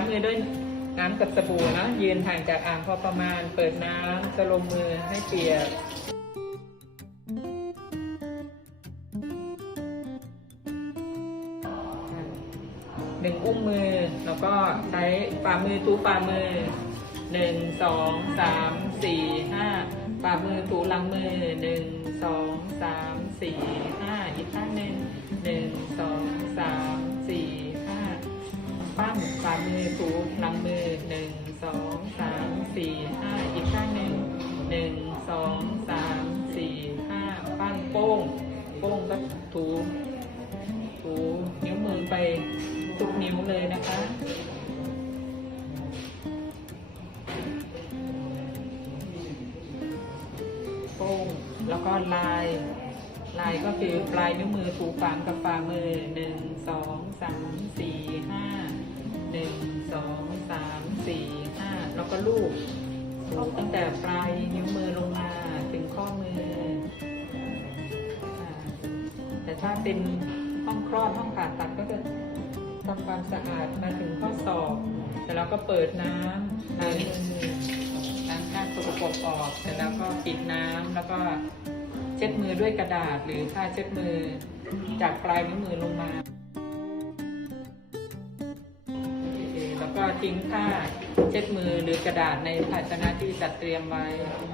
างมือด้วยน้ำกับสบู่นะยืนห่างจากอ่างพอประมาณ เปิดน้ำสลมมือให้เปียกหนึ่งอุ้งมือแล้วก็ใช้ฝ่ามือถูฝ่ามือหนึ่งสองสามสี่ห้าฝ่ามือถูหลังมือหนึ่งสองสามสี่ห้าอีกข้างหนึ่ง ฝ่ามือถูหลังมือหนึ่งสองสามสี่ห้าอีกข้างหนึ่งหนึ่งสองสามสี่ห้าปั้นโป้ง โป้งก็ถู ถูนิ้วมือไปทุกนิ้วเลยนะคะโป้งแล้วก็ลายลายก็คือปลายนิ้วมือถูฝางกับฝ่ามือหนึ่งสองสามสี่ หนึ่งสองสามสี่ห้าแล้วก็ลูบลูบตั้งแต่ปลายนิ้วมือลงมาถึงข้อมือ แต่ถ้าเป็นห้องคลอดห้องผ่าตัดก็จะทำความสะอาดมาถึงข้อศอกแต่เราก็เปิดน้ำล้างมือล้างข้างสกปรกออกเสร็จแล้วก็ปิดน้ำแล้วก็เช็ดมือด้วยกระดาษหรือผ้าเช็ดมือจากปลายนิ้วมือลงมา แล้วก็ทิ้งผ้าเช็ดมือหรือกระดาษในภาชนะที่จัดเตรียมไว้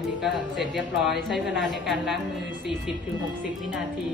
นี่ก็เสร็จเรียบร้อย ใช้เวลาในการล้างมือ 40-60 วินาที